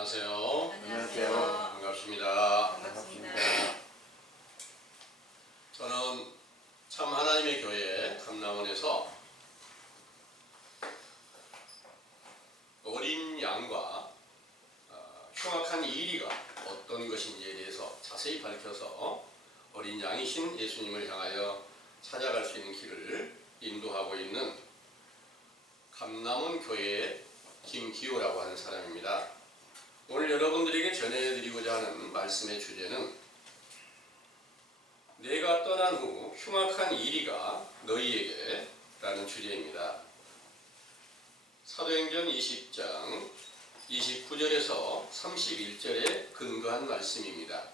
안녕하세요. 안녕하세요. 반갑습니다. 반갑습니다. 저는 참 하나님의 교회 감남원에서 어린 양과 흉악한 이리가 어떤 것인지에 대해서 자세히 밝혀서 어린 양이신 예수님을 향하여 찾아갈 수 있는 길을 인도하고 있는 감남원 교회의 김기호라고 하는 사람입니다. 오늘 여러분들에게 전해드리고자 하는 말씀의 주제는 내가 떠난 후 흉악한 이리가 너희에게 라는 주제입니다. 사도행전 20장 29절에서 31절에 근거한 말씀입니다.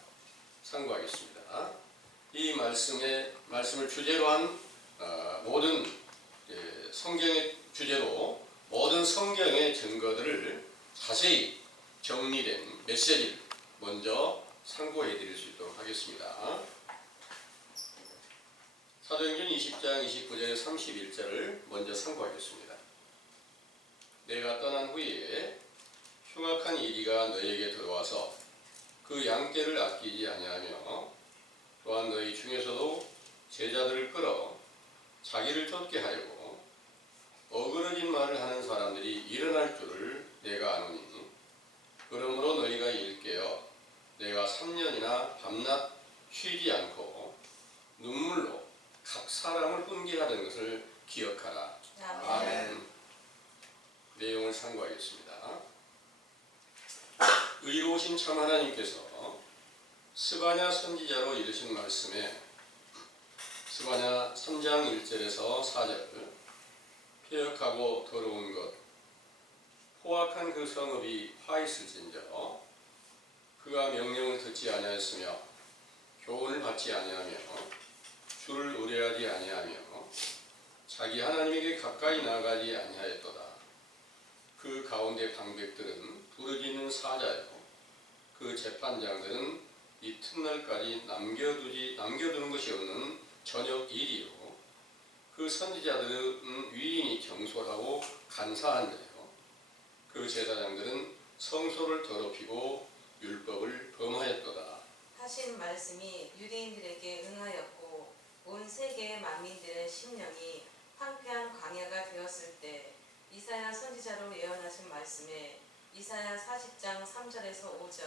참고하겠습니다. 이 말씀을 주제로 한 모든 성경의 주제로 모든 성경의 증거들을 자세히 정리된 메시지를 먼저 참고해 드릴 수 있도록 하겠습니다. 사도행전 20장 29절에 31절을 먼저 참고하겠습니다. 내가 떠난 후에 흉악한 이리가 너희에게 들어와서 그 양떼를 아끼지 아니하며 또한 너희 중에서도 제자들을 끌어 자기를 쫓게 하려고 어그러진 말을 하는 사람들이 일어날 줄을 내가 아노니 그러므로 너희가 일깨어 내가 3년이나 밤낮 쉬지 않고 눈물로 각 사람을 훈계하던 것을 기억하라. 아멘. 내용을 참고하겠습니다. 의로우신 참 하나님께서 스바냐 선지자로 이르신 말씀에 스바냐 3장 1절에서 4절 폐역하고 더러운 것 포악한 그 성읍이 화 있을진저 그가 명령을 듣지 아니하였으며 교훈을 받지 아니하며 주를 의뢰하지 아니하며 자기 하나님에게 가까이 나아가지 아니하였도다. 그 가운데 방백들은 부르짖는 사자요 그 재판장들은 이튿날까지 남겨두는 것이 없는 저녁 일이요 그 선지자들은 위인이 경솔하고 간사한데요 그 제사장들은 성소를 더럽히고 율법을 범하였도다. 하신 말씀이 유대인들에게 응하였고 온 세계의 만민들의 심령이 황폐한 광야가 되었을 때 이사야 선지자로 예언하신 말씀에 이사야 40장 3절에서 5절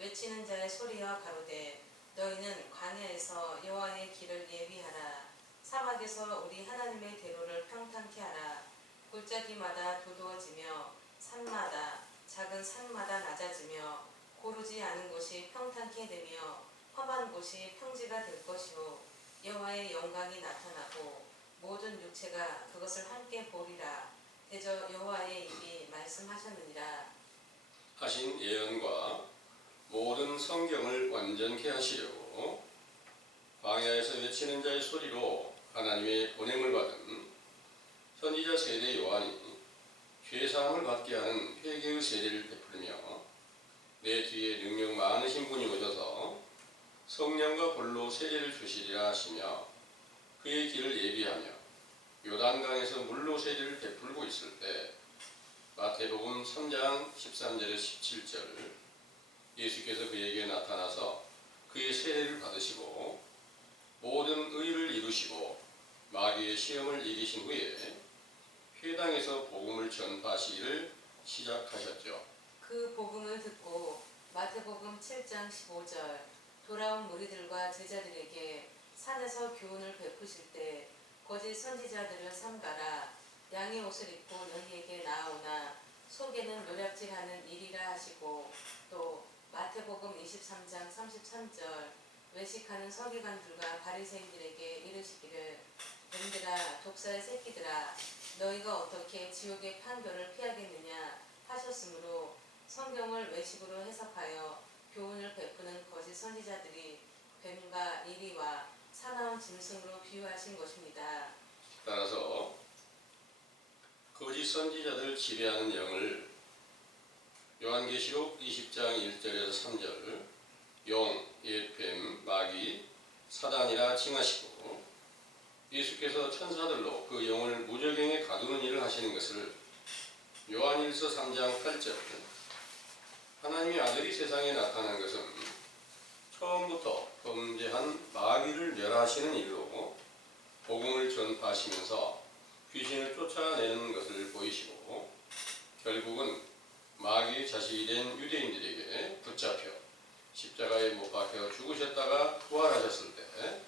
외치는 자의 소리와 가로되 너희는 광야에서 여호와의 길을 예비하라. 사막에서 우리 하나님의 대로를 평탄케 하라. 골짜기마다 도두어지며 산마다 작은 산마다 낮아지며 고르지 않은 곳이 평탄케 되며 험한 곳이 평지가 될 것이요 여호와의 영광이 나타나고 모든 육체가 그것을 함께 보리라. 대저 여호와의 입이 말씀하셨느니라. 하신 예언과 모든 성경을 완전케 하시려고 광야에서 외치는 자의 소리로 하나님의 보냄을 받은 선지자 세대 요한이 죄사함을 받게 하는 회개의 세례를 베풀며 내 뒤에 능력 많으신 분이 오셔서 성령과 불로 세례를 주시리라 하시며 그의 길을 예비하며 요단강에서 물로 세례를 베풀고 있을 때 마태복음 3장 13절에서 17절 예수께서 그에게 나타나서 그의 세례를 받으시고 모든 의를 이루시고 마귀의 시험을 이기신 후에 회당에서 복음을 전파하시기를 시작하셨죠. 그 복음을 듣고 마태복음 7장 15절 돌아온 무리들과 제자들에게 산에서 교훈을 베푸실 때 거짓 선지자들을 삼가라. 양의 옷을 입고 너희에게 나아오나 속에는 노략질하는 일이라 하시고 또 마태복음 23장 33절 외식하는 서기관들과 바리새인들에게 이르시기를 놈들아 독사의 새끼들아 너희가 어떻게 지옥의 판결을 피하겠느냐 하셨으므로 성경을 외식으로 해석하여 교훈을 베푸는 거짓 선지자들이 뱀과 이리와 사나운 짐승으로 비유하신 것입니다. 따라서 거짓 선지자들 지배하는 영을 요한계시록 20장 1절에서 3절 용, 옛뱀, 마귀, 사단이라 칭하시고 예수께서 천사들로 그 영을 무저갱에 가두는 일을 하시는 것을 요한일서 3장 8절 하나님의 아들이 세상에 나타난 것은 처음부터 범죄한 마귀를 멸하시는 일로 복음을 전파하시면서 귀신을 쫓아내는 것을 보이시고 결국은 마귀의 자식이 된 유대인들에게 붙잡혀 십자가에 못 박혀 죽으셨다가 부활하셨을 때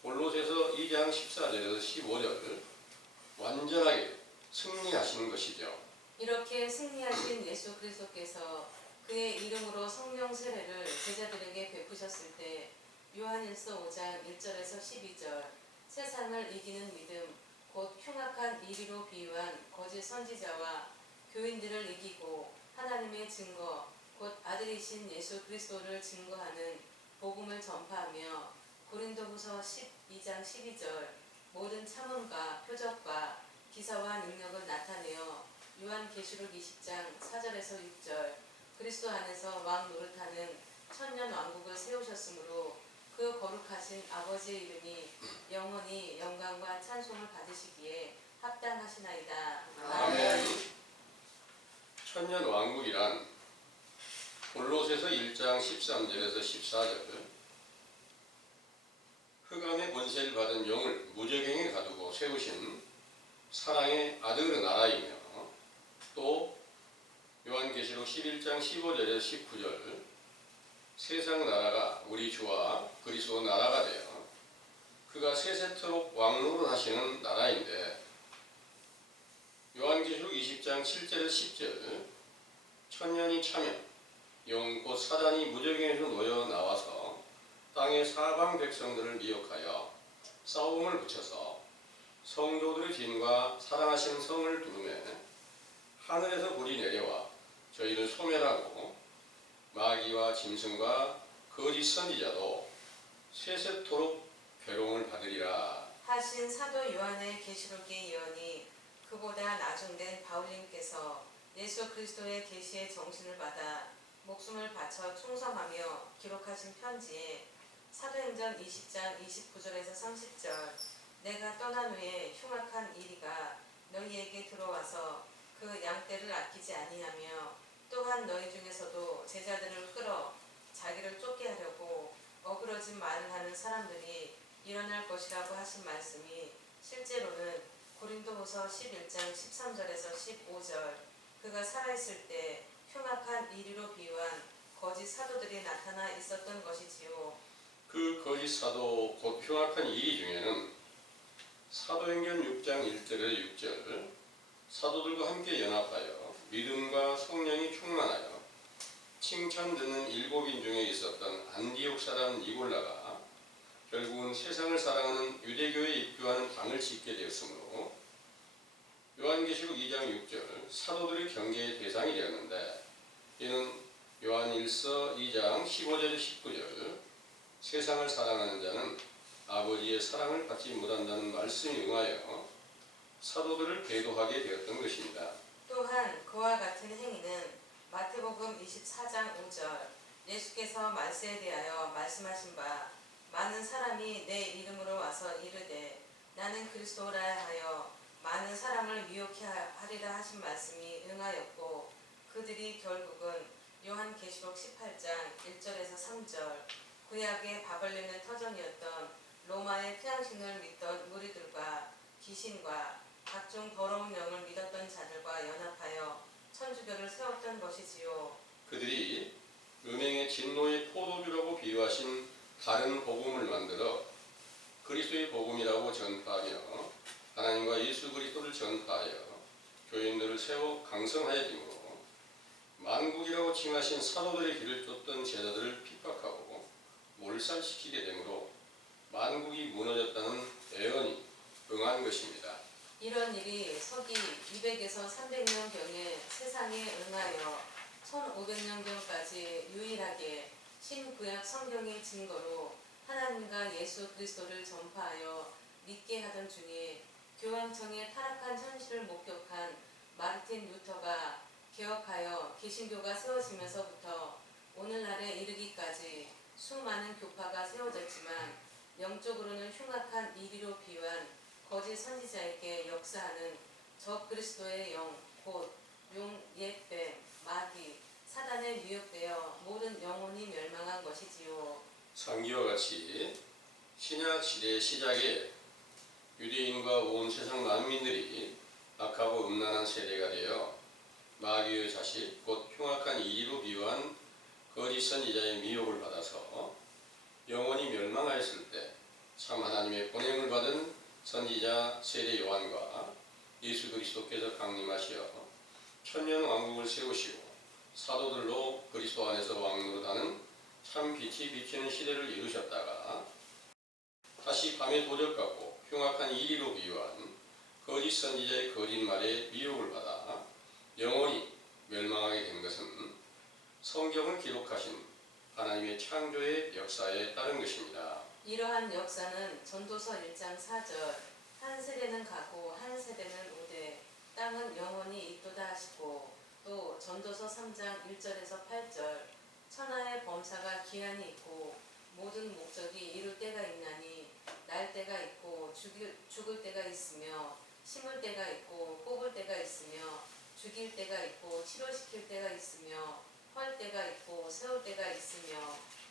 골로새서 2장 14절에서 15절 완전하게 승리하시는 것이죠. 이렇게 승리하신 예수 그리스도께서 그의 이름으로 성령 세례를 제자들에게 베푸셨을 때 요한일서 5장 1절에서 12절 세상을 이기는 믿음 곧 흉악한 이리로 비유한 거짓 선지자와 교인들을 이기고 하나님의 증거 곧 아들이신 예수 그리스도를 증거하는 복음을 전파하며 고린도후서 12장 12절 모든 참음과 표적과 기사와 능력을 나타내어 요한계시록 20장 4절에서 6절 그리스도 안에서 왕 노릇하는 천년 왕국을 세우셨으므로 그 거룩하신 아버지의 이름이 영원히 영광과 찬송을 받으시기에 합당하시나이다. 아멘. 천년 왕국이란 골로새서 1장 13절에서 14절 흑암의 권세를 받은 영을 무저갱에 가두고 세우신 사랑의 아들의 나라이며 또 요한계시록 11장 15절에서 19절 세상 나라가 우리 주와 그리스도 나라가 되어 그가 세세토록 왕노릇 하시는 나라인데 요한계시록 20장 7절에서 10절 천년이 차면 영 곧 사단이 무저갱에서 놓여 나와서 땅의 사방 백성들을 미혹하여 싸움을 붙여서 성도들의 진과 사랑하시는 성을 두르매 하늘에서 불이 내려와 저희를 소멸하고 마귀와 짐승과 거짓 선지자도 세세토록 괴로움을 받으리라 하신 사도 요한의 계시록의 예언이 그보다 나중된 바울님께서 예수 그리스도의 계시의 정신을 받아 목숨을 바쳐 충성하며 기록하신 편지에 사도행전 20장 29절에서 30절 내가 떠난 후에 흉악한 이리가 너희에게 들어와서 그 양떼를 아끼지 아니하며 또한 너희 중에서도 제자들을 끌어 자기를 쫓게 하려고 어그러진 말을 하는 사람들이 일어날 것이라고 하신 말씀이 실제로는 고린도후서 11장 13절에서 15절 그가 살아있을 때 흉악한 이리로 비유한 거짓 사도들이 나타나 있었던 것이지요. 그 거짓 사도 곧 흉악한 이리 중에는 사도행전 6장 1절에서 6절 사도들과 함께 연합하여 믿음과 성령이 충만하여 칭찬 듣는 일곱인 중에 있었던 안디옥 사람 니골라가 결국은 세상을 사랑하는 유대교에 입교하는 당을 짓게 되었으므로 요한계시록 2장 6절 사도들의 경계의 대상이 되었는데 이는 요한일서 2장 15절에서 19절 세상을 사랑하는 자는 아버지의 사랑을 받지 못한다는 말씀이 응하여 사도들을 배도하게 되었던 것입니다. 또한 그와 같은 행위는 마태복음 24장 5절 예수께서 말세에 대하여 말씀하신 바 많은 사람이 내 이름으로 와서 이르되 나는 그리스도라 하여 많은 사람을 미혹해 하리라 하신 말씀이 응하였고 그들이 결국은 요한계시록 18장 1절에서 3절 구약의 바벨론의 터전이었던 로마의 태양신을 믿던 무리들과 귀신과 각종 더러운 영을 믿었던 자들과 연합하여 천주교를 세웠던 것이지요. 그들이 은행의 진노의 포도주라고 비유하신 다른 복음을 만들어 그리스도의 복음이라고 전파하며 하나님과 예수 그리스도를 전파하여 교인들을 세워 강성하여짐으로 만국이라고 칭하신 사도들의 길을 쫓던 제자들을 핍박하고 몰살시키게 되므로 만국이 무너졌다는 예언이 응한 것입니다. 이런 일이 서기 200에서 300년경에 세상에 응하여 1500년경까지 유일하게 신구약 성경의 증거로 하나님과 예수 그리스도를 전파하여 믿게 하던 중에 교황청의 타락한 현실을 목격한 마르틴 루터가 개혁하여 개신교가 세워지면서부터 오늘날에 이르기까지 수많은 교파가 세워졌지만 영적으로는 흉악한 이리로 비유한 거짓 선지자에게 역사하는 적 그리스도의 영, 곧 용, 옛뱀, 마귀, 사단에 미혹되어 모든 영혼이 멸망한 것이지요. 상기와 같이 신약 시대의 시작에 유대인과 온 세상 만민들이 악하고 음란한 세대가 되어 마귀의 자식 곧 흉악한 이리로 비유한 거짓 선지자의 미혹을 받아서 영원히 멸망하였을 때 참 하나님의 보냄을 받은 선지자 세례 요한과 예수 그리스도께서 강림하시어 천년 왕국을 세우시고 사도들로 그리스도 안에서 왕노릇하는 참 빛이 비치는 시대를 이루셨다가 다시 밤의 도적 같고 흉악한 이리로 비유한 거짓 선지자의 거짓말에 미혹을 받아 영원히 멸망하게 된 것은 성경을 기록하신 하나님의 창조의 역사에 따른 것입니다. 이러한 역사는 전도서 1장 4절 한 세대는 가고 한 세대는 오되 땅은 영원히 있도다 하시고 또 전도서 3장 1절에서 8절 천하의 범사가 기한이 있고 모든 목적이 이룰 때가 있나니 날 때가 있고 죽을 때가 있으며 심을 때가 있고 뽑을 때가 있으며 죽일 때가 있고 치료시킬 때가 있으며 헐 때가 있고 세울 때가 있으며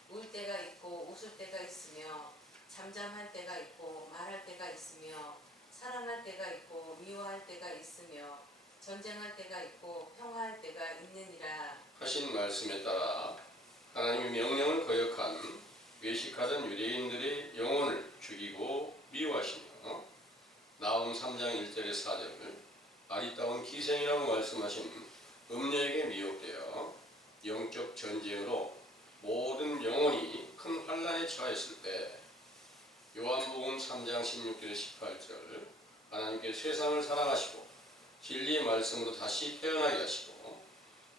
울 때가 있고 웃을 때가 있으며 잠잠할 때가 있고 말할 때가 있으며 사랑할 때가 있고 미워할 때가 있으며 전쟁할 때가 있고 평화할 때가 있느니라. 하신 말씀에 따라 하나님의 명령을 거역한 외식하던 유대인들의 영혼을 죽이고 미워하시며 나훔 3장 1절에 4절을 아리따운 기생이라고 말씀하신 음녀에게 미혹되어 영적 전쟁으로 모든 영혼이 큰 환난에 처하였을 때 요한복음 3장 16절 18절 하나님께 세상을 사랑하시고 진리의 말씀으로 다시 태어나게 하시고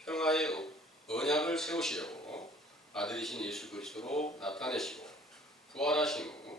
평화의 언약을 세우시려고 아들이신 예수 그리스도로 나타내시고 부활하신 후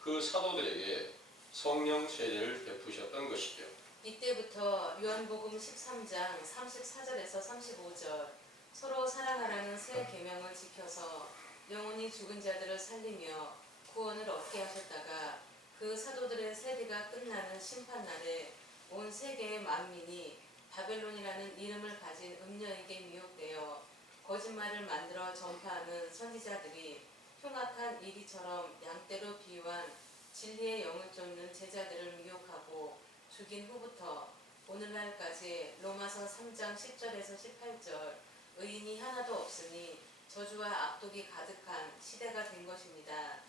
그 사도들에게 성령 세례를 베푸셨던 것이죠. 이때부터 요한복음 13장 34절에서 35절 서로 사랑하라는 새 계명을 지켜서 영원히 죽은 자들을 살리며 구원을 얻게 하셨다가 그 사도들의 세대가 끝나는 심판날에 온 세계의 만민이 바벨론이라는 이름을 가진 음녀에게 미혹되어 거짓말을 만들어 전파하는 선지자들이 흉악한 이리처럼 양떼로 비유한 진리의 영을 쫓는 제자들을 미혹하고 죽인 후부터 오늘날까지 로마서 3장 10절에서 18절 의인이 하나도 없으니 저주와 악독이 가득한 시대가 된 것입니다.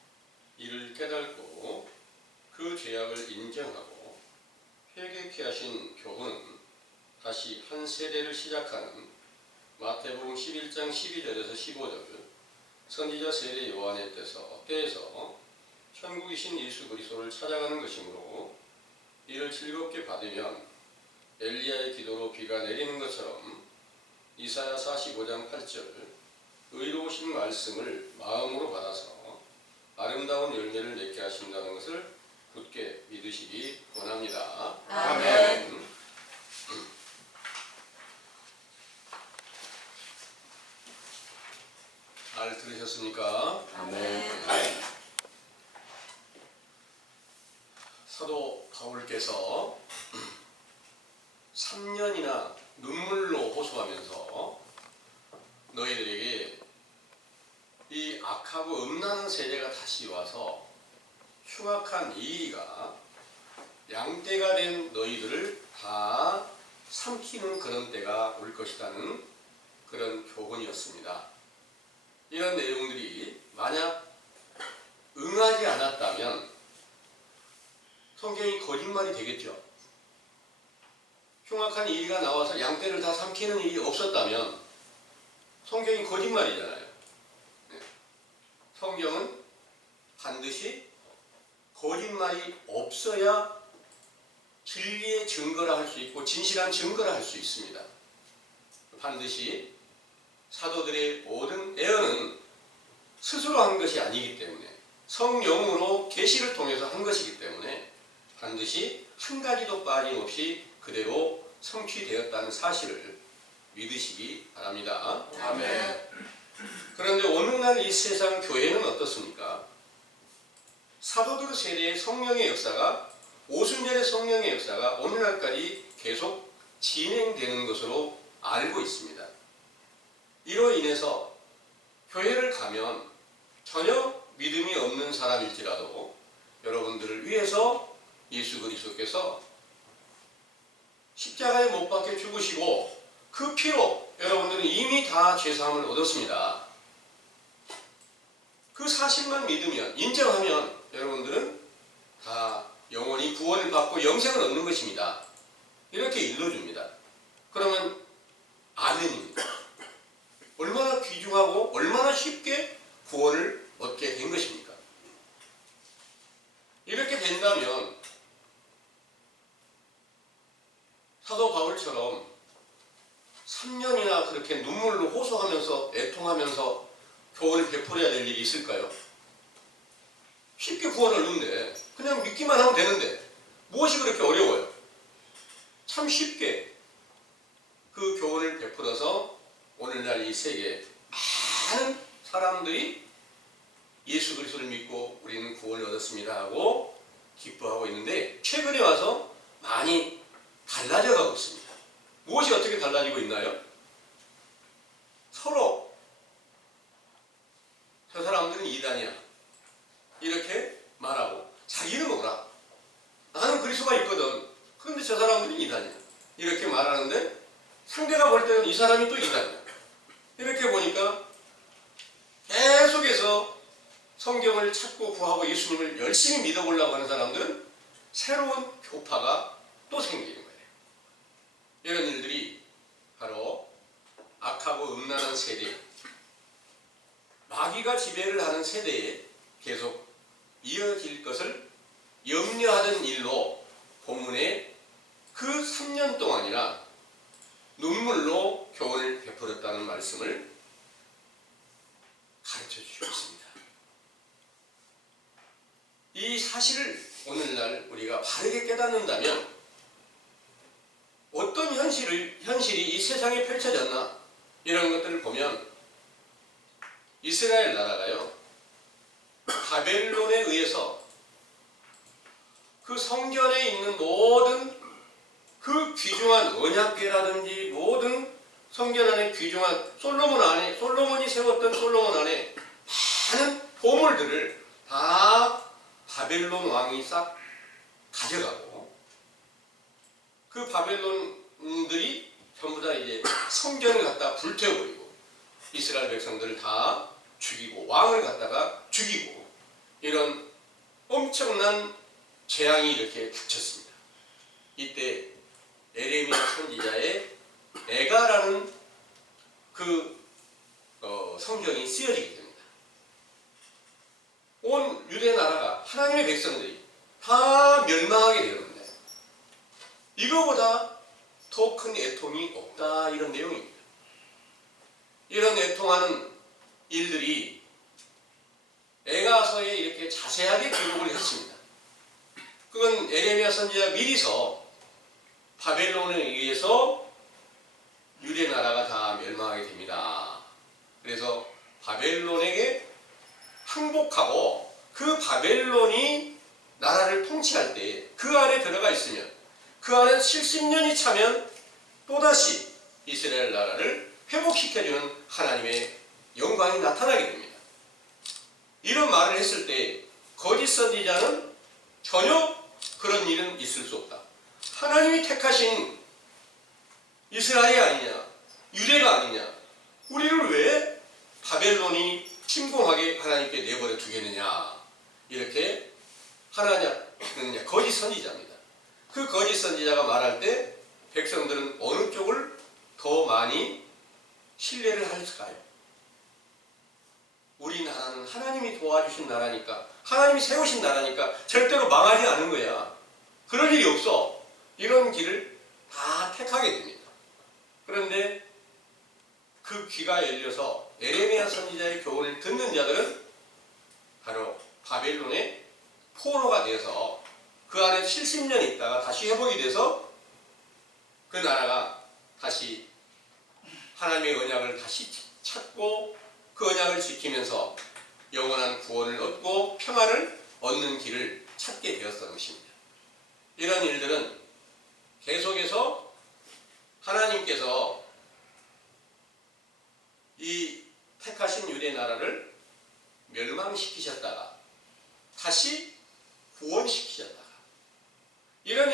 이를 깨닫고 그 죄악을 인정하고 회개케 하신 교훈은 다시 한 세대를 시작하는 마태복음 11장 12절에서 15절 선지자 세례 요한의 때에서 천국이신 예수 그리스도를 찾아가는 것이므로 이를 즐겁게 받으면 엘리야의 기도로 비가 내리는 것처럼 이사야 45장 8절 의로우신 말씀을 마음으로 받아서 아름다운 열매를 맺게 하신다는 것을 굳게 믿으시기 원합니다. 아멘. 잘 들으셨습니까? 아멘. 사도 바울께서 3년이나 눈물로 호소하면서 너희들에게 이 악하고 음란한 세대가 다시 와서 흉악한 이리가 양떼가 된 너희들을 다 삼키는 그런 때가 올 것이라는 그런 교훈이었습니다. 이런 내용들이 만약 응하지 않았다면 성경이 거짓말이 되겠죠. 흉악한 이리가 나와서 양떼를 다 삼키는 일이 없었다면 성경이 거짓말이잖아요. 성경은 반드시 거짓말이 없어야 진리의 증거라 할 수 있고 진실한 증거라 할 수 있습니다. 반드시 사도들의 모든 예언은 스스로 한 것이 아니기 때문에 성령으로 계시를 통해서 한 것이기 때문에 반드시 한 가지도 빠짐없이 그대로 성취되었다는 사실을 믿으시기 바랍니다. 아멘. 그런데 오늘날 이 세상 교회는 어떻습니까? 사도들 세대의 성령의 역사가 오순절의 성령의 역사가 오늘날까지 계속 진행되는 것으로 알고 있습니다. 이로 인해서 교회를 가면 전혀 믿음이 없는 사람일지라도 여러분들을 위해서 예수 그리스도께서 십자가에 못 박혀 죽으시고 그 피로 여러분들은 이미 다 죄사함을 얻었습니다. 그 사실만 믿으면, 인정하면 여러분들은 다 영원히 구원을 받고 영생을 얻는 것입니다. 이렇게 일러줍니다. 그러면 아멘입니다. 얼마나 귀중하고 얼마나 쉽게 구원을 얻게 된 것입니까? 이렇게 된다면 사도 바울처럼 3년이나 그렇게 눈물로 호소하면서 애통하면서 교훈을 베풀어야 될 일이 있을까요? 쉽게 구원을 얻는데 그냥 믿기만 하면 되는데 무엇이 그렇게 어려워요? 참 쉽게 그 교훈을 베풀어서 오늘날 이 세계에 많은 사람들이 예수 그리스도를 믿고 우리는 구원을 얻었습니다 하고 기뻐하고 있는데 최근에 와서 많이 달라져 가고 있습니다. 무엇이 어떻게 달라지고 있나요? 서로 저 사람들은 이단이야 이렇게 말하고 자기는 오라 나는 그리스도가 있거든 그런데 저 사람들은 이단이야 이렇게 말하는데 상대가 볼 때는 이 사람이 또 이단이야 이렇게 보니까 계속해서 성경을 찾고 구하고 예수님을 열심히 믿어보려고 하는 사람들은 새로운 교파가 또 생기는 거예요. 이런 일들이 바로 악하고 음란한 세대, 마귀가 지배를 하는 세대에 계속 이어질 것을 염려하던 일로 본문에 그 3년 동안이나 눈물로 교훈을 베풀었다는 말씀을 가르쳐 주시고 있습니다. 이 사실을 오늘날 우리가 바르게 깨닫는다면 어떤 현실이 이 세상에 펼쳐졌나 이런 것들을 보면 이스라엘 나라가요 바벨론에 의해서 그 성전에 있는 모든 그 귀중한 언약궤라든지 모든 성전 안에 귀중한 솔로몬이 세웠던 솔로몬 안에 많은 보물들을 다 바벨론 왕이 싹 가져가고 그 바벨론들이 전부 다 이제 성전을 갖다 불태워버리고 이스라엘 백성들을 다 죽이고 왕을 갖다가 죽이고 이런 엄청난 재앙이 이렇게 닥쳤습니다. 이때 에레미야 선지자의 에가라는 그 성경이 쓰여지게 됩니다. 온 유대 나라가 하나님의 백성들이 다 멸망하게 되는 겁니다. 이거보다 더 큰 애통이 없다 이런 내용입니다. 이런 애통하는 일들이 에가서에 이렇게 자세하게 기록을 했습니다. 그건 에레미야 선지자가 미리서 바벨론에 의해서 유대 나라가 다 멸망하게 됩니다. 그래서 바벨론에게 항복하고 그 바벨론이 나라를 통치할 때 그 안에 들어가 있으면 그 안에 70년이 차면 또다시 이스라엘 나라를 회복시켜주는 하나님의 영광이 나타나게 됩니다. 이런 말을 했을 때 거짓 선지자는 전혀 그런 일은 있을 수 없다. 하나님이 택하신 이스라엘이 아니냐, 유대가 아니냐, 우리를 왜 바벨론이 침공하게 하나님께 내버려 두겠느냐, 이렇게 하나님은 거짓 선지자입니다. 그 거짓 선지자가 말할 때 백성들은 어느 쪽을 더 많이 신뢰를 할까요? 우리 나라는 하나님이 도와주신 나라니까, 하나님이 세우신 나라니까 절대로 망하지 않은 거야. 그럴 일이 없어. 이런 길을 다 택하게 됩니다. 그런데 그 귀가 열려서 에레미야 선지자의 교훈을 듣는 자들은 바로 바벨론의 포로가 돼서 그 안에 70년 있다가 다시 회복이 돼서 그 나라가 다시 하나님의 언약을 다시 찾고 그 언약을 지키면서 영원한 구원을 얻고 평안을 얻는 길을 찾게 되었던 것입니다. 이런 일들은 계속해서 하나님께서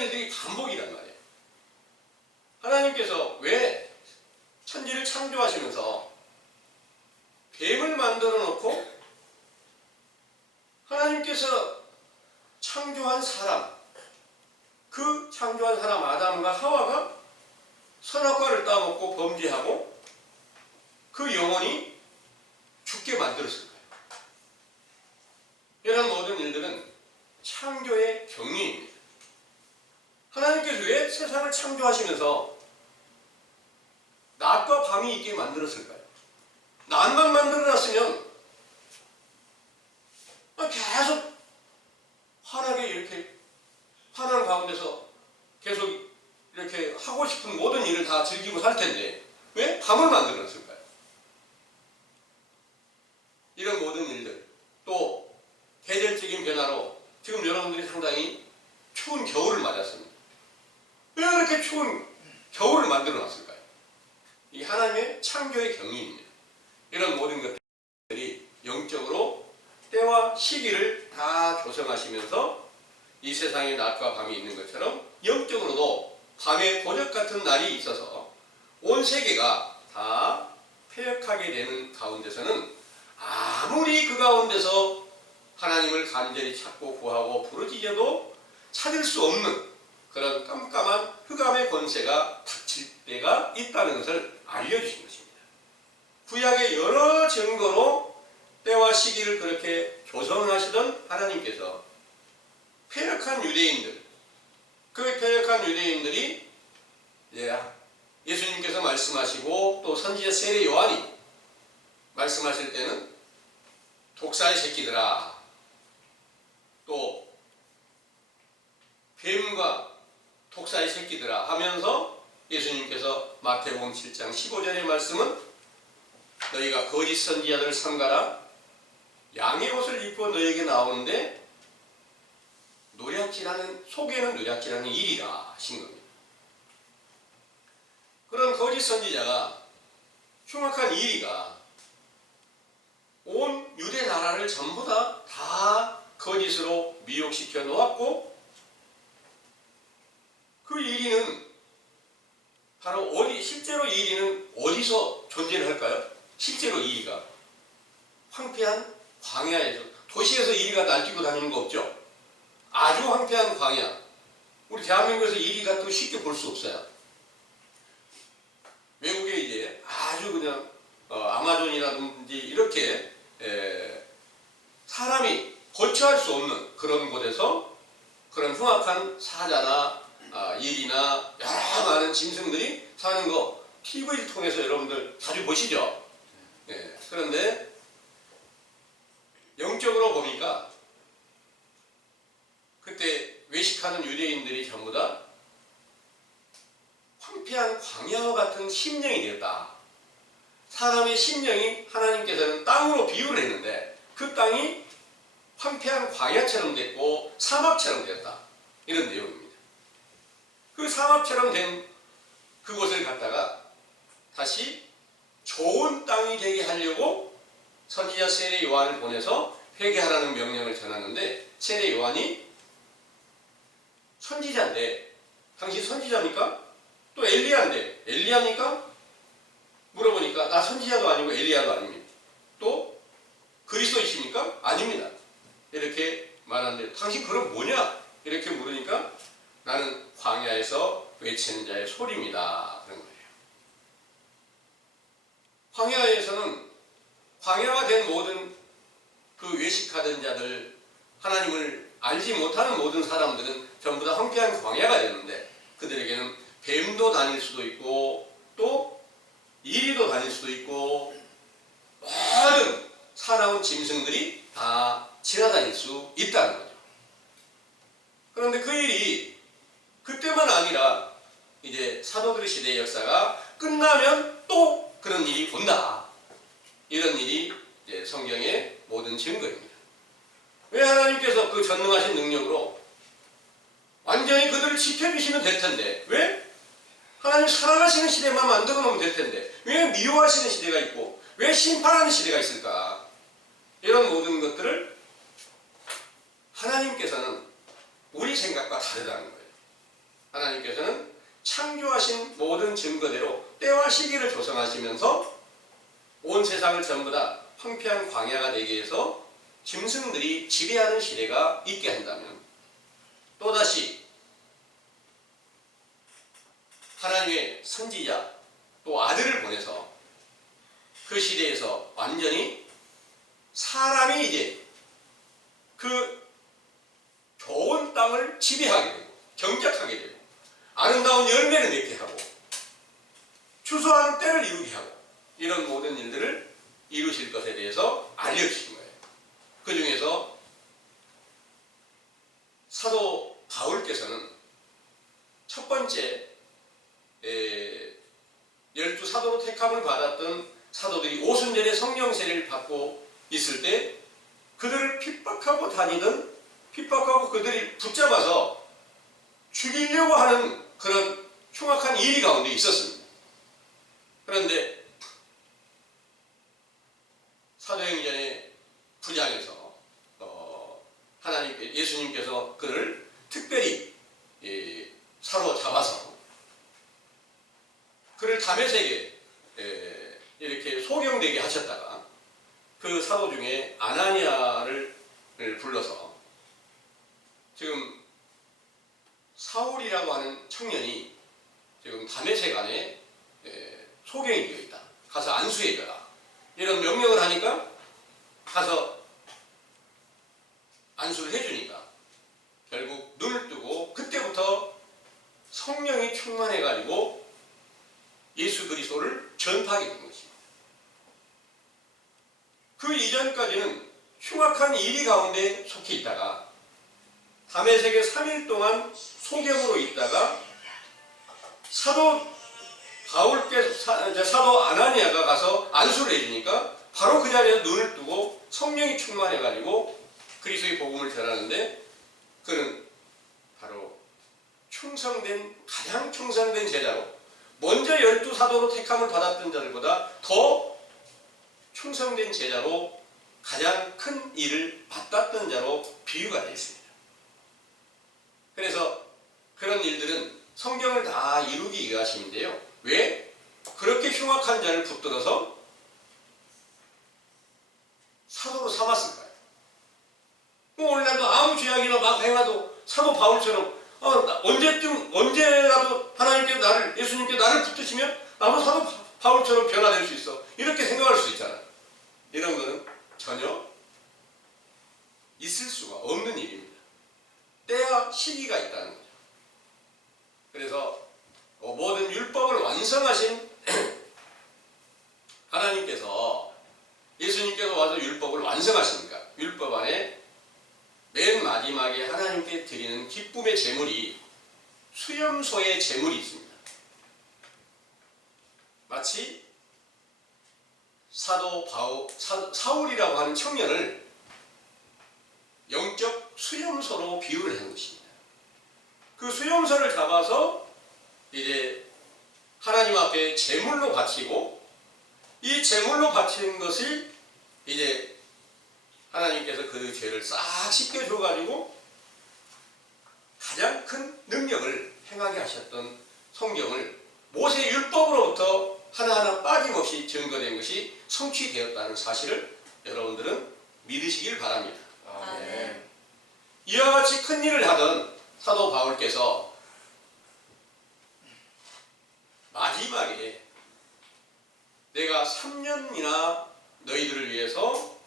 일들이 반복이란 말이에요. 하나님께서 왜 천지를 창조하시면서 뱀을 만들어 놓고 하나님께서 창조한 사람, 그 창조한 사람 아담과 하와가 선악과를 따먹고 범죄하고 그 영혼이 죽게 만들었을까요? 이런 모든 일들은 창조의 경위입니다. 하나님께서 왜 세상을 창조하시면서 낮과 밤이 있게 만들었을까요? 낮만 만들어놨으면 계속 환하게 이렇게 환한 가운데서 계속 이렇게 하고 싶은 모든 일을 다 즐기고 살 텐데 왜 밤을 만들어놨을까요? 이런 모든 일들, 또 계절적인 변화로 지금 여러분들이 상당히 추운 겨울을 맞았습니다. 왜 이렇게 추운 겨울을 만들어놨을까요? 이 하나님의 창조의 경위입니다. 이런 모든 것들이 영적으로 때와 시기를 다 조성하시면서 이 세상에 낮과 밤이 있는 것처럼 영적으로도 밤의 도적 같은 날이 있어서 온 세계가 다 폐역하게 되는 가운데서는 아무리 그 가운데서 하나님을 간절히 찾고 구하고 부르짖어도 찾을 수 없는 그런 깜깜한 흑암의 권세가 닥칠 때가 있다는 것을 알려주신 것입니다. 구약의 여러 증거로 때와 시기를 그렇게 조성하시던 하나님께서 패역한 유대인들, 그 패역한 유대인들이 예수님께서 말씀하시고 또 선지자 세례 요한이 말씀하실 때는 독사의 새끼들아, 또 뱀과 독사의 새끼들아 하면서 예수님께서 마태복음 7장 15절의 말씀은 너희가 거짓 선지자들을 삼가라, 양의 옷을 입고 너에게 나오는데 속에는 노략질하는 일이라 하신 겁니다. 그런 거짓 선지자가, 흉악한 이리가 온 유대 나라를 전부 다 거짓으로 미혹시켜 놓았고, 그 이리는 바로 실제로 이리는 어디서 존재를 할까요? 실제로 이리가 황폐한 광야에서, 도시에서 이리가 날뛰고 다니는 거 없죠? 아주 황폐한 광야. 우리 대한민국에서 이리 같은 거 쉽게 볼 수 없어요. 외국에 이제 아주 그냥 아마존이라든지 이렇게 사람이 거처할 수 없는 그런 곳에서 그런 흉악한 사자나 일이나 여러 많은 짐승들이 사는 거 TV를 통해서 여러분들 자주 보시죠? 그런데 영적으로 보니까 그때 외식하는 유대인들이 전부 다 황폐한 광야와 같은 심령이 되었다. 사람의 심령이 하나님께서는 땅으로 비유를 했는데 그 땅이 황폐한 광야처럼 됐고 사막처럼 되었다. 이런 내용입니다. 그 사막처럼 된 그곳을 갖다가 다시 좋은 땅이 되게 하려고 선지자 세례 요한을 보내서 회개하라는 명령을 전하는데, 세례 요한이 선지자인데, 당신 선지자입니까? 또 엘리야인데 엘리야입니까? 물어보니까 나 선지자도 아니고 엘리야도 아닙니다. 또 그리스도이십니까? 아닙니다. 이렇게 말하는데 당신 그럼 뭐냐? 이렇게 물으니까 나는 광야에서 외치는 자의 소리입니다. 그런 거예요. 광야에서는 광야가 된 모든 그 외식하던 자들, 하나님을 알지 못하는 모든 사람들은 전부 다 황폐한 광야가 되는데, 그들에게는 뱀도 다닐 수도 있고 또 이리도 다닐 수도 있고 모든 사나운 짐승들이 다 지나다닐 수 있다는 거죠. 그런데 그 일이 그때만 아니라 이제 사도들의 시대의 역사가 끝나면 또 그런 일이 온다. 이런 일이 이제 성경의 모든 증거입니다. 왜 하나님께서 그 전능하신 능력으로 완전히 그들을 지켜주시면 될 텐데, 왜? 하나님 사랑하시는 시대만 만들어 놓으면 될 텐데 왜 미워하시는 시대가 있고 왜 심판하는 시대가 있을까? 이런 모든 것들을 하나님께서는 우리 생각과 다르다는 거예요. 창조하신 모든 증거대로 때와 시기를 조성하시면서 온 세상을 전부 다 황폐한 광야가 되게 해서 짐승들이 지배하는 시대가 있게 한다면, 또다시 하나님의 선지자 또 아들을 보내서 그 시대에서 완전히 사람이 이제 그 좋은 땅을 지배하게 되고 경작하게 되고 아름다운 열매를 맺게 하고 추수하는 때를 이루게 하고 이런 모든 일들을 이루실 것에 대해서 알려주신 거예요. 그 중에서 사도 바울께서는 첫 번째 12사도로 택함을 받았던 사도들이 오순절에 성령 세례를 받고 있을 때 그들을 핍박하고 그들이 붙잡아서 죽이려고 하는 그런 흉악한 일이 가운데 있었습니다. 그런데 사도행전의 9장에서 예수님께서 그를 특별히 사로잡아서 그를 다메섹에 이렇게 소경되게 하셨다가 그 사도 중에 아나니아를 불러서 지금 사울이라고 하는 청년이 지금 다메섹 안에 소경이 되어 있다. 가서 안수해줘라. 이런 명령을 하니까 가서 안수를 해주니까 결국 눈을 뜨고 그때부터 성령이 충만해가지고 예수 그리스도를 전파하게 된 것입니다. 그 이전까지는 흉악한 일이 가운데 속해 있다가 다메섹에 3일 동안 소경으로 있다가 사도 아나니아가 가서 안수를 해주니까 바로 그 자리에서 눈을 뜨고 성령이 충만해가지고 그리스도의 복음을 전하는데 그는 바로 가장 충성된 제자로 먼저 12사도로 택함을 받았던 자들보다 더 충성된 제자로 가장 큰 일을 맡았던 자로 비유가 되어 있습니다. 그래서 그런 일들은 성경을 다 이루기 위하심인데요. 왜? 그렇게 흉악한 자를 붙들어서 사도로 삼았을까요? 오늘날도 아무 죄악이나 막 행하도 사도 바울처럼 언제라도 예수님께 나를 붙드시면 나도 사도 바울처럼 변화될 수 있어. 이렇게 생각할 수 있잖아. 이런 거는 전혀 있을 수가 없는 일입니다. 때와 시기가 있다는 거죠. 그래서 모든 율법을 완성하신 하나님께서 예수님께서 와서 율법을 완성하시니까 율법 안에 맨 마지막에 하나님께 드리는 기쁨의 제물이 수염소의 제물이 있습니다. 마치 사울이라고 하는 청년을 영적 수염소로 비유를 한 것입니다. 그 수염소를 잡아서 이제 하나님 앞에 제물로 바치고 이 제물로 바치는 것이 이제 하나님께서 그 죄를 싹 씻겨줘가지고 가장 큰 능력을 행하게 하셨던 성경을 모세 율법으로부터 하나하나 빠짐없이 증거된 것이 성취되었다는 사실을 여러분들은 믿으시길 바랍니다. 아멘. 이와 같이 큰 일을 하던 사도 바울께서 마지막에 내가 3년이나 너희들을 위해서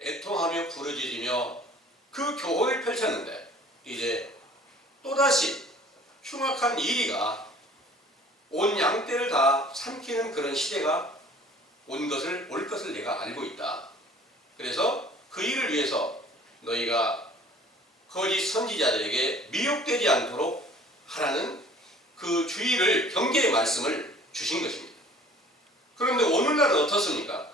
애통하며 부르짖으며 그 교훈을 펼쳤는데 이제 또다시 흉악한 이리가 온 양떼를 다 삼키는 그런 시대가 올 것을 내가 알고 있다. 그래서 그 일을 위해서 너희가 거짓 선지자들에게 미혹되지 않도록 하라는 그 주의를 경계의 말씀을 주신 것입니다. 그런데 오늘날은 어떻습니까?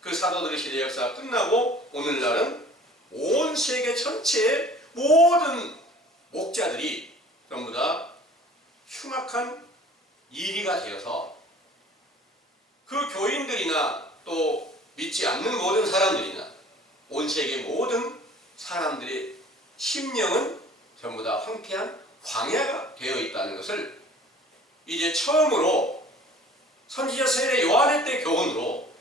그 사도들의 시대 역사가 끝나고 오늘날은 온 세계 전체의 모든 목자들이 전부 다 흉악한 이리가 되어서 그 교인들이나 또 믿지 않는 모든 사람들이나 온 세계 모든 사람들의 심령은 전부 다 황폐한 광야가 되어 있다는 것을 이제 처음으로 선지자 세례 요한의 때 교훈으로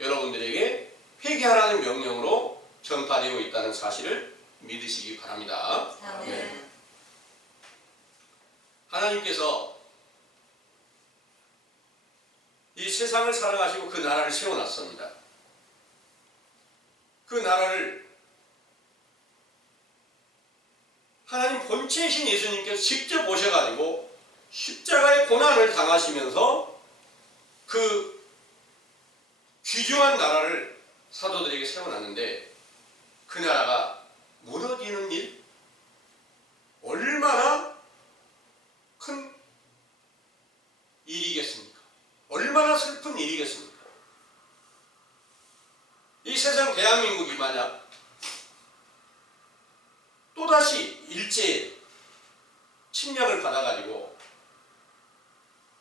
여러분들에게 회개하라는 명령으로 전파되고 있다는 사실을 믿으시기 바랍니다. 아멘. 하나님께서 이 세상을 사랑하시고 그 나라를 세워놨습니다. 그 나라를 하나님 본체이신 예수님께서 직접 오셔가지고 십자가의 고난을 당하시면서 그 귀중한 나라를 사도들에게 세워놨는데 그 나라가 무너지는 일, 얼마나 큰 일이겠습니까? 얼마나 슬픈 일이겠습니까? 이 세상 대한민국이 만약 또다시 일제에 침략을 받아가지고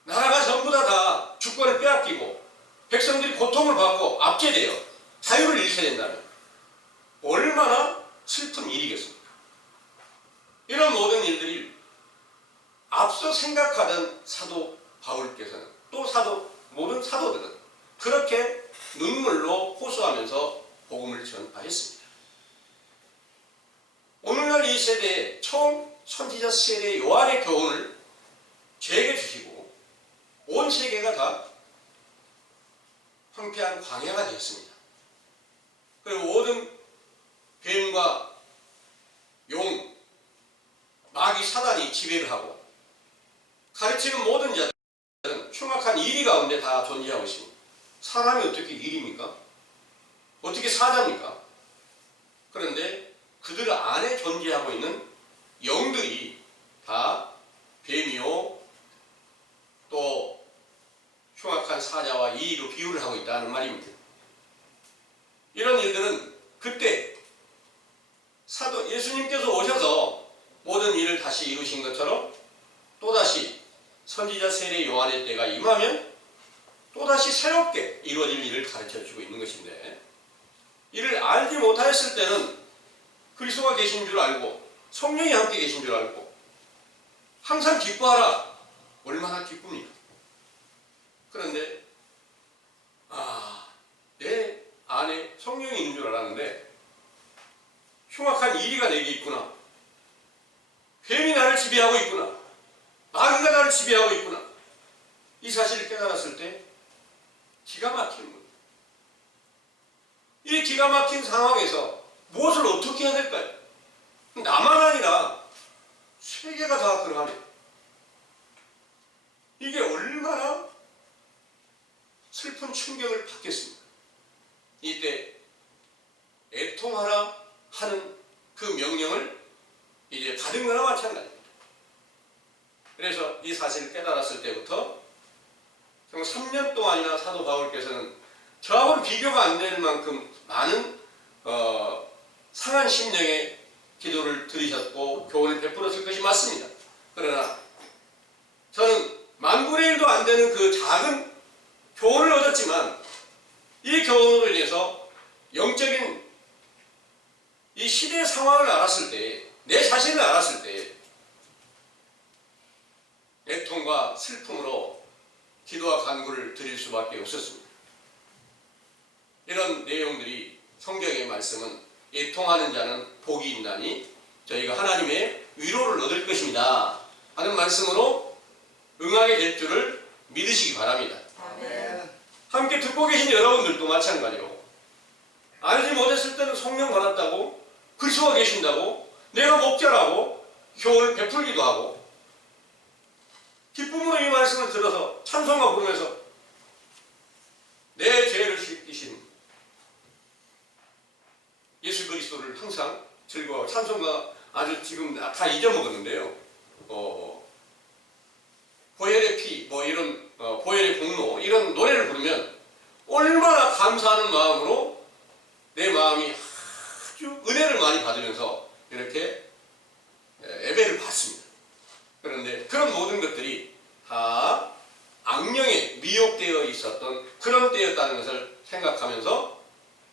나라가 전부 다 주권을 빼앗기고 백성들이 고통을 받고 압제되어 자유를 잃게 된다면 얼마나 슬픈 일이겠습니까? 이런 모든 일들이 앞서 생각하던 사도 바울께서는 또 모든 사도들은 그렇게 눈물로 호소하면서 복음을 전파했습니다. 오늘날 이 세대에 처음 선지자 세례 요한의 교훈을 죄에게 주시고 온 세계가 다 황폐한 광야가 되었습니다. 그리고 모든 뱀과 용, 마귀 사단이 지배를 하고 가르치는 모든 자들은 흉악한 이리 가운데 다 존재하고 있습니다. 사람이 어떻게 일입니까? 어떻게 사자입니까? 그런데 그들 안에 존재하고 있는 영들이 다 뱀이요 또 흉악한 사자와 이리로 비유를 하고 있다는 말입니다. 이런 일들은 그때 사도 예수님께서 오셔서 모든 일을 다시 이루신 것처럼 또다시 선지자 세례 요한의 때가 임하면 또다시 새롭게 이루어질 일을 가르쳐주고 있는 것인데 이를 알지 못하였을 때는 그리스도가 계신 줄 알고 성령이 함께 계신 줄 알고 항상 기뻐하라. 얼마나 기쁩니까? 그런데 내 안에 성령이 있는 줄 알았는데 흉악한 이리가 내게 있구나. 뱀이 나를 지배하고 있구나. 마귀가 나를 지배하고 있구나. 이 사실을 깨달았을 때 기가 막히는 거예요. 이 기가 막힌 상황에서 무엇을 어떻게 해야 될까요? 나만 아니라 세계가 다 그러하네. 이게 얼마나 슬픈 충격을 받겠습니까? 이때 애통하라 하는 그 명령을 이제 받은 거나 마찬가지입니다. 그래서 이 사실을 깨달았을 때부터 3년 동안이나 사도 바울께서는 저하고는 비교가 안 될 만큼 많은 상한 심령의 기도를 드리셨고 교훈을 베풀었을 것이 맞습니다. 그러나 저는 10,000분의 1도 안 되는 그 작은 교훈을 얻었지만 이 교훈으로 인해서 영적인 이 시대의 상황을 알았을 때, 내 자신을 알았을 때 애통과 슬픔으로 기도와 간구를 드릴 수밖에 없었습니다. 이런 내용들이 성경의 말씀은 애통하는 자는 복이 있나니 저희가 하나님의 위로를 얻을 것입니다 하는 말씀으로 응하게 될 줄을 믿으시기 바랍니다. 아멘. 함께 듣고 계신 여러분들도 마찬가지로 알지 못했을 때는 성령 받았다고 그리스도가 계신다고 내가 목자라고 교훈을 베풀기도 하고 기쁨으로 이 말씀을 들어서 찬송가 부르면서 내 죄를 씻기신 예수 그리스도를 항상 즐거워하고 찬송가 아주 지금 다 잊어먹었는데요. 보혈의 피, 이런 보혈의 공로 이런 노래를 부르면 얼마나 감사하는 마음으로 내 마음이 아주 은혜를 많이 받으면서 이렇게 예배를 받습니다. 그런데 그런 모든 것들이 다 악령에 미혹되어 있었던 그런 때였다는 것을 생각하면서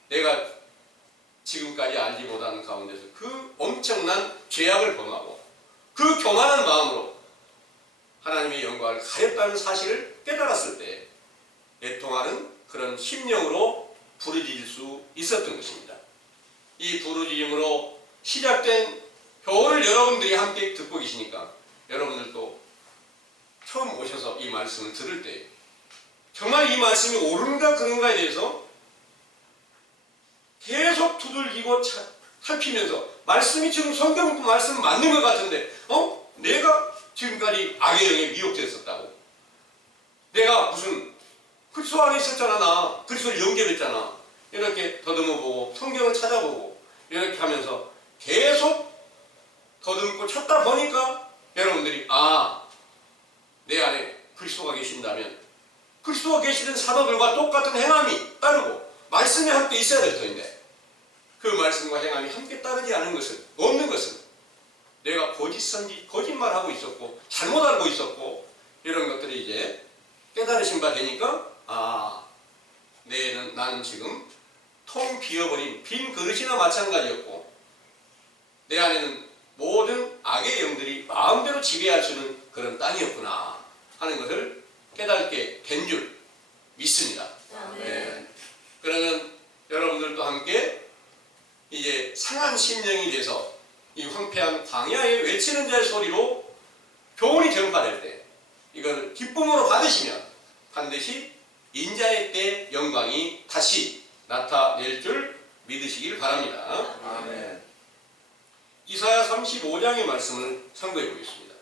내가 지금까지 알지 못하는 가운데서 그 엄청난 죄악을 범하고 그 교만한 마음 하나님의 영광을 가렸다는 사실을 깨달았을 때 애통하는 그런 심령으로 부르짖을 수 있었던 것입니다. 이 부르짖음으로 시작된 교훈을 여러분들이 함께 듣고 계시니까 여러분들도 처음 오셔서 이 말씀을 들을 때 정말 이 말씀이 옳은가 그런가에 대해서 계속 두들기고 살피면서 말씀이 지금 성경 말씀 맞는 것 같은데 내가 지금까지 악의 영에 미혹됐었다고, 내가 무슨 그리스도 안에 있었잖아, 나 그리스도를 연결했잖아, 이렇게 더듬어보고 성경을 찾아보고 이렇게 하면서 계속 더듬고 찾다 보니까 여러분들이 내 안에 그리스도가 계신다면 그리스도가 계시는 사도들과 똑같은 행함이 따르고 말씀이 함께 있어야 될 터인데 그 말씀과 행함이 함께 따르지 않은 것은, 없는 것은 내가 거짓말하고 있었고 잘못 알고 있었고 이런 것들이 이제 깨달으신 바 되니까 나는 지금 통 비어버린 빈 그릇이나 마찬가지였고 내 안에는 모든 악의 영들이 마음대로 지배할 수 있는 그런 땅이었구나 하는 것을 깨닫게 된 줄 믿습니다. 네. 그러면 여러분들도 함께 이제 상한 심령이 돼서 이 황폐한 광야에 외치는 자의 소리로 교훈이 전파될 때 이걸 기쁨으로 받으시면 반드시 인자의 때 영광이 다시 나타낼 줄 믿으시길 바랍니다. 아멘. 이사야 35장의 말씀을 참고해 보겠습니다.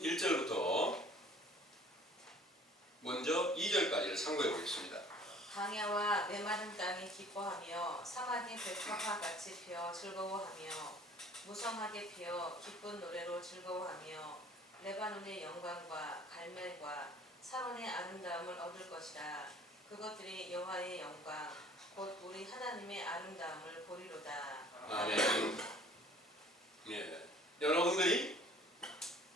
(1절부터) 먼저 2절까지를 참고해 보겠습니다. 광야와 메마른 땅이 기뻐하며 사막이 백합화 같이 피어 즐거워하며 무성하게 피어 기쁜 노래로 즐거워하며 레바논의 영광과 갈멜과 사론의 아름다움을 얻을 것이라. 그것들이 여호와의 영광 곧 우리 하나님의 아름다움을 보리로다. 아멘. 네. 여러분들이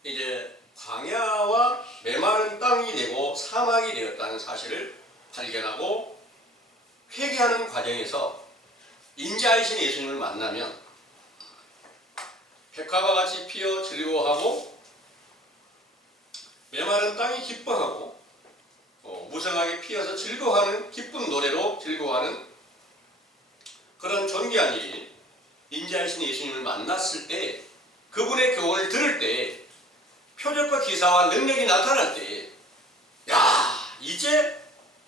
이제 광야와 메마른 땅이 되고 사막이 되었다는 사실을 발견하고 회개하는 과정에서 인자이신 예수님을 만나면 백합화 같이 피어 즐거워하고 메마른 땅이 기뻐하고 무성하게 피어서 즐거워하는 기쁜 노래로 즐거워하는 그런 존귀한 일이 인자이신 예수님을 만났을 때 그분의 교훈을 들을 때 표적과 기사와 능력이 나타날 때 이제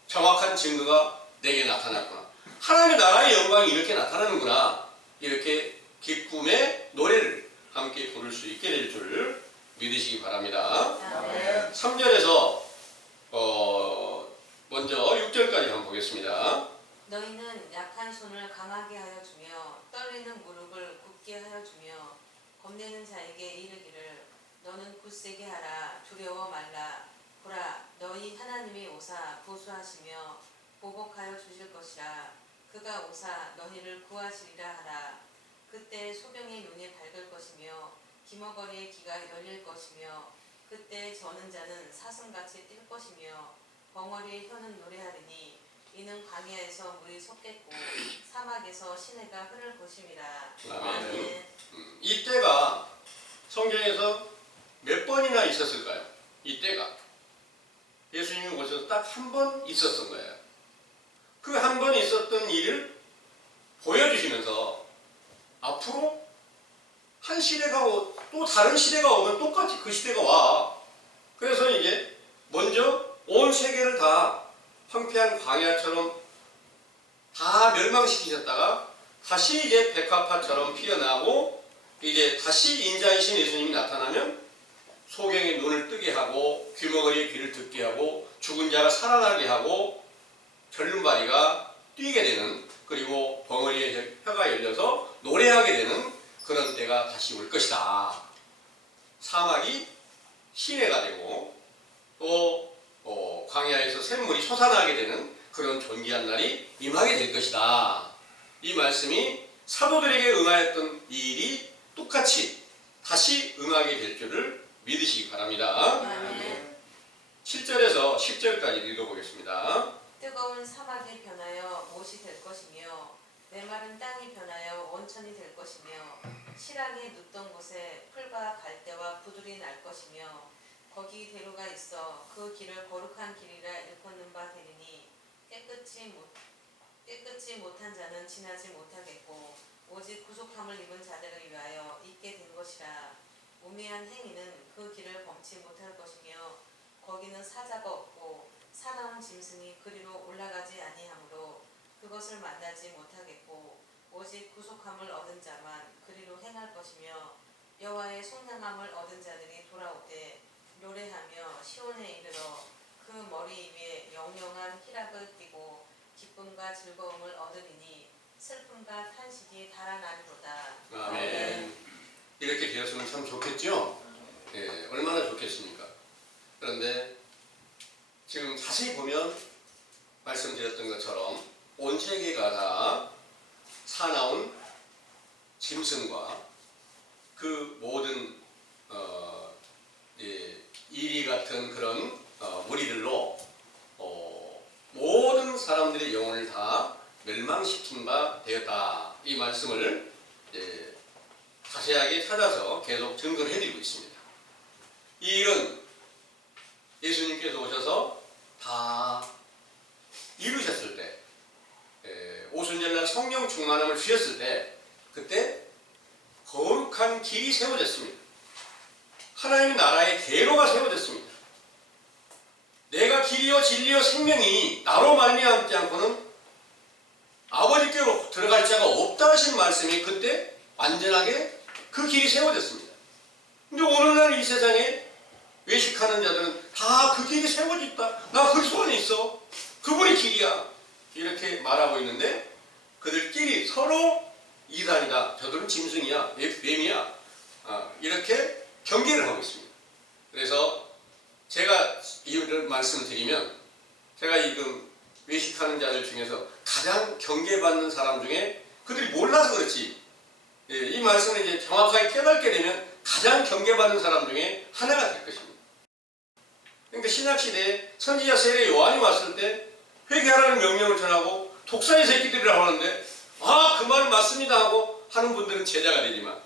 정확한 증거가 내게 나타났구나. 하나님의 나라의 영광이 이렇게 나타나는구나. 이렇게 기쁨의 노래를 함께 부를 수 있게 될 줄 믿으시기 바랍니다. 아멘. 3절에서 먼저 6절까지 한번 보겠습니다. 너희는 약한 손을 강하게 하여 주며 떨리는 무릎을 굳게 하여 주며 겁내는 자에게 이르기를 너는 굳세게 하라. 두려워 말라. 보라, 너희 하나님이 오사 보수하시며 보복하여 주실 것이라. 그가 오사 너희를 구하시리라 하라. 그때 소병의 눈이 밝을 것이며 기머거리의 귀가 열릴 것이며 그때 저는 자는 사슴같이 뛸 것이며 벙어리의 혀는 노래하리니 이는 광야에서 물이 솟겠고 사막에서 시내가 흐를 것임이라. 아멘. 이때가 성경에서 몇 번이나 있었을까요? 이때가 예수님이 오셔서 딱 한 번 있었던 거예요. 그 한 번 있었던 일을 보여주시면서 앞으로 한 시대가 또 다른 시대가 오면 똑같이 그 시대가 와. 그래서 이제 먼저 온 세계를 다 황폐한 광야처럼 다 멸망시키셨다가 다시 이제 백합화처럼 피어나고 이제 다시 인자이신 예수님이 나타나면 소경의 눈을 뜨게 하고 귀머거리의 귀를 듣게 하고 죽은 자가 살아나게 하고 절름발이가 뛰게 되는, 그리고 벙어리의 혀가 열려서 노래하게 되는 그런 때가 다시 올 것이다. 사막이 시내가 되고 또 광야에서 샘물이 솟아나게 되는 그런 존귀한 날이 임하게 될 것이다. 이 말씀이 사도들에게 응하였던 이 일이 똑같이 다시 응하게 될 줄을 믿으시기 바랍니다. 아멘. 7절에서 10절까지 읽어보겠습니다. 뜨거운 사막이 변하여 못이 될 것이며 메마른 땅이 변하여 온천이 될 것이며 실랑이 눕던 곳에 풀과 갈대와 부들이 날 것이며 거기 대로가 있어 그 길을 거룩한 길이라 일컫는 바 되리니 깨끗지 못한 자는 지나지 못하겠고 오직 구속함을 입은 자들을 위하여 있게 된 것이라. 우매한 행위는 그 길을 범치 못할 것이며 거기는 사자가 없고 사나운 짐승이 그리로 올라가지 아니하므로 그것을 만나지 못하겠고 오직 구속함을 얻은 자만 그리로 행할 것이며 여호와의 속량함을 얻은 자들이 돌아오되 노래하며 시온에 이르러 그 머리 위에 영영한 희락을 띠고 기쁨과 즐거움을 얻으리니 슬픔과 탄식이 달아나리로다. 아멘. 이렇게 되었으면 참 좋겠죠? 예, 얼마나 좋겠습니까? 그런데 지금 자세히 보면 말씀드렸던 것처럼 온 세계가 다 사나운 짐승과 그 모든 이리 같은 그런 무리들로 모든 사람들의 영혼을 다 멸망시킨 바 되었다. 이 말씀을 자세하게 찾아서 계속 증거를 해드리고 있습니다. 이 일은 예수님께서 오셔서 다 이루셨을 때, 오순절날 성령 충만함을 주셨을 때, 그때 거룩한 길이 세워졌습니다. 하나님의 나라의 대로가 세워졌습니다. 내가 길이요 진리요 생명이 나로 말미암지 않고는 아버지께로 들어갈 자가 없다 하신 말씀이 그때 완전하게 그 길이 세워졌습니다. 근데 오늘날 이 세상에 외식하는 자들은 다 그 길이 세워져 있다. 나 그리스도 안에 있어. 그분이 길이야. 이렇게 말하고 있는데 그들끼리 서로 이단이다. 저들은 짐승이야. 뱀이야. 이렇게 경계를 하고 있습니다. 그래서 제가 이유를 말씀드리면 제가 지금 외식하는 자들 중에서 가장 경계받는 사람 중에 그들이 몰라서 그렇지 이 말씀을 이제 정확하게 깨닫게 되면 가장 경계받는 사람 중에 하나가 될 것입니다. 그러니까 신약시대에 선지자 세례 요한이 왔을 때 회개하라는 명령을 전하고 독사의 새끼들이라고 하는데 그 말은 맞습니다 하고 하는 분들은 제자가 되지만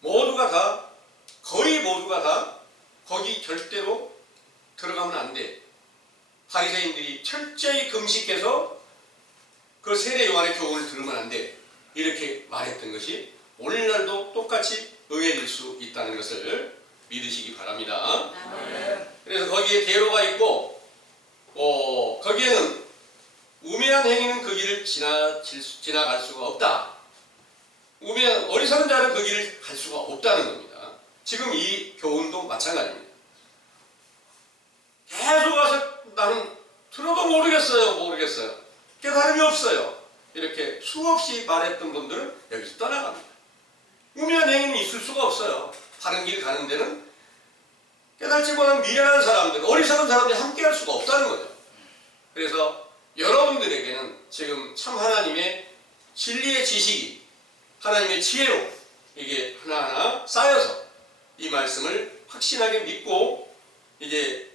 모두가 다 거의 모두가 다 거기 절대로 들어가면 안 돼. 바리새인들이 철저히 금식해서 그 세례 요한의 교훈을 들으면 안 돼. 이렇게 말했던 것이 오늘날도 똑같이 응해질 수 있다는 것을 믿으시기 바랍니다. 그래서 거기에 대로가 있고 거기에는 우매한 행위는 그 길을 지나갈 수가 없다. 우매한 어리석은 자는 그 길을 갈 수가 없다는 겁니다. 지금 이 교훈도 마찬가지입니다. 계속 와서 나는 들어도 모르겠어요. 깨달음이 없어요. 이렇게 수없이 말했던 분들은 여기서 떠나갑니다. 우매한 행위는 있을 수가 없어요. 바른 길 가는 데는 깨달지 못한 미련한 사람들, 어리석은 사람들이 함께 할 수가 없다는 거죠. 그래서 여러분들에게는 지금 참 하나님의 진리의 지식이 하나님의 지혜로 이게 하나하나 쌓여서 이 말씀을 확신하게 믿고 이제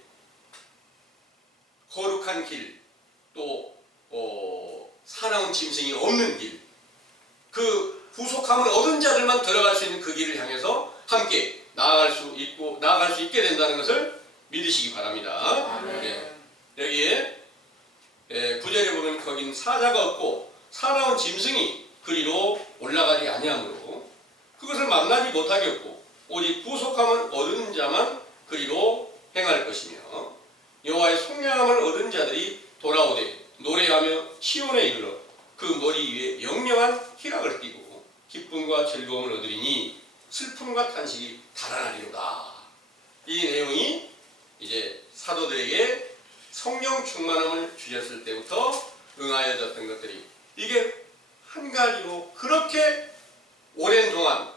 거룩한 길, 또 사나운 짐승이 없는 길, 그 구속함을 얻은 자들만 들어갈 수 있는 그 길을 향해서 함께 나아갈 수 있게 된다는 것을 믿으시기 바랍니다. 네. 여기에 9절에 보면 거긴 사자가 없고 사나운 짐승이 그리로 올라가지 아니하므로 그것을 만나지 못하겠고 오직 구속함을 얻은 자만 그리로 행할 것이며 여호와의 속량함을 얻은 자들이 돌아오되 노래하며 시온에 이르러 그 머리 위에 영영한 희락을 띠고 기쁨과 즐거움을 얻으리니 슬픔과 탄식이 달아나리로다. 이 내용이 이제 사도들에게 성령 충만함을 주셨을 때부터 응하여졌던 것들이 이게 한 가지로 그렇게 오랜 동안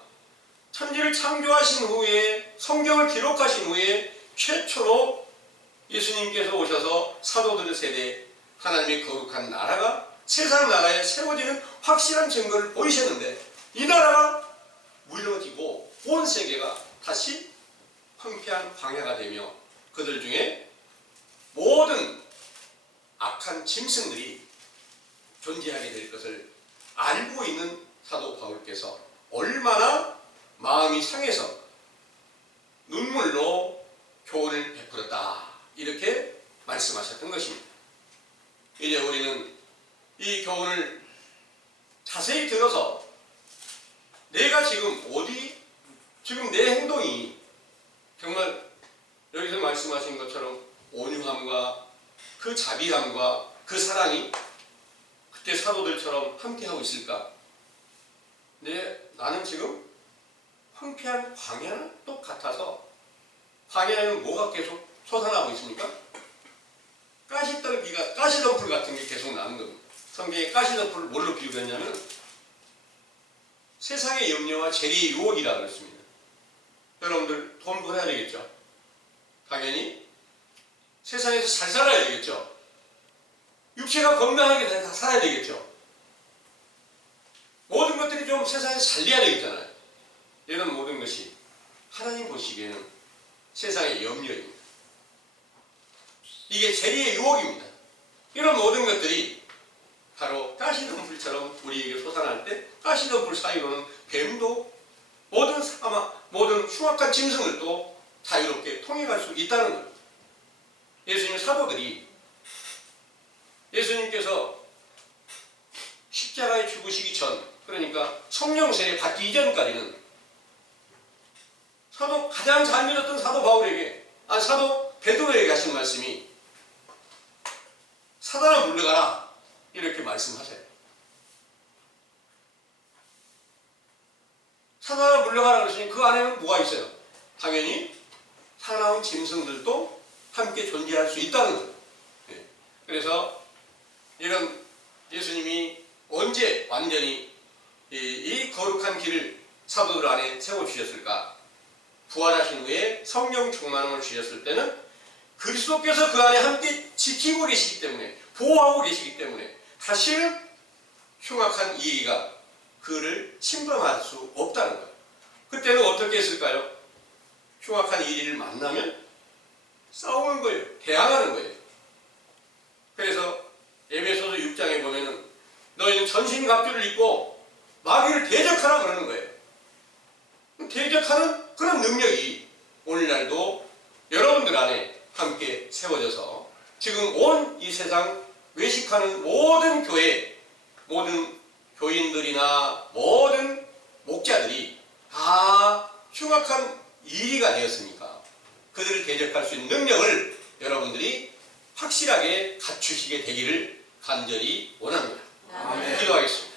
천지를 창조하신 후에 성경을 기록하신 후에 최초로 예수님께서 오셔서 사도들의 세대에 하나님의 거룩한 나라가 세상 나라에 세워지는 확실한 증거를 보이셨는데 이 나라가 무너지고 온 세계가 다시 황폐한 광야가 되며 그들 중에 모든 짐승들이 존재하게 될 것을 알고 있는 사도 바울께서 얼마나 마음이 상해서 눈물로 교훈을 베풀었다 이렇게 말씀하셨던 것입니다. 이제 우리는 이 교훈을 자세히 들어서 내가 지금 지금 내 행동이 정말 여기서 말씀하신 것처럼 온유함과 그 자비함과 그 사랑이 그때 사도들처럼 함께하고 있을까? 나는 지금 황폐한 광야는 똑같아서 광야에는 뭐가 계속 솟아나고 있습니까? 가시덤불 같은 게 계속 나는 겁니다. 성경에 가시덤불을 뭘로 비유했냐면 세상의 염려와 재리의 유혹이라고 그랬습니다. 여러분들 돈 벌어야 되겠죠? 당연히 세상에서 잘 살아야 되겠죠? 육체가 건강하게 다 살아야 되겠죠? 모든 것들이 좀 세상에서 잘 돼야 되겠잖아요. 이런 모든 것이 하나님 보시기에는 세상의 염려입니다. 이게 재리의 유혹입니다. 이런 모든 것들이 바로 가시덤불처럼 우리에게 솟아날 때 가시덤불 사이로는 뱀도 모든 흉악한 짐승들도 자유롭게 통해갈 수 있다는 거예요. 예수님 사도들이 예수님께서 십자가에 죽으시기 전, 그러니까 성령 세례 받기 이전까지는 가장 잘 믿었던 사도 바울에게, 사도 베드로에게 하신 말씀이 사단아 물러가라 이렇게 말씀하세요. 사단아 물러가라 그러시니 그 안에는 뭐가 있어요? 당연히 사나운 짐승들도 함께 존재할 수 있다는 거예요. 그래서 이런 예수님이 언제 완전히 이 거룩한 길을 사도들 안에 세워주셨을까? 부활하신 후에 성령 충만함을 주셨을 때는 그리스도께서 그 안에 함께 지키고 계시기 때문에, 보호하고 계시기 때문에 다시는 흉악한 이의가 그를 침범할 수 없다는 거예요. 그때는 어떻게 했을까요? 흉악한 이의를 만나면 싸우는 거예요. 대항하는 거예요. 그래서 에베소서 6장에 보면은 너희는 전신갑주를 입고 마귀를 대적하라 그러는 거예요. 대적하는 그런 능력이 오늘날도 여러분들 안에 함께 세워져서 지금 온 이 세상 외식하는 모든 교회, 모든 교인들이나 모든 목자들이 다 흉악한 이리가 되었으니까 그들을 대적할 수 있는 능력을 여러분들이 확실하게 갖추시게 되기를 간절히 원합니다. 아멘. 기도하겠습니다.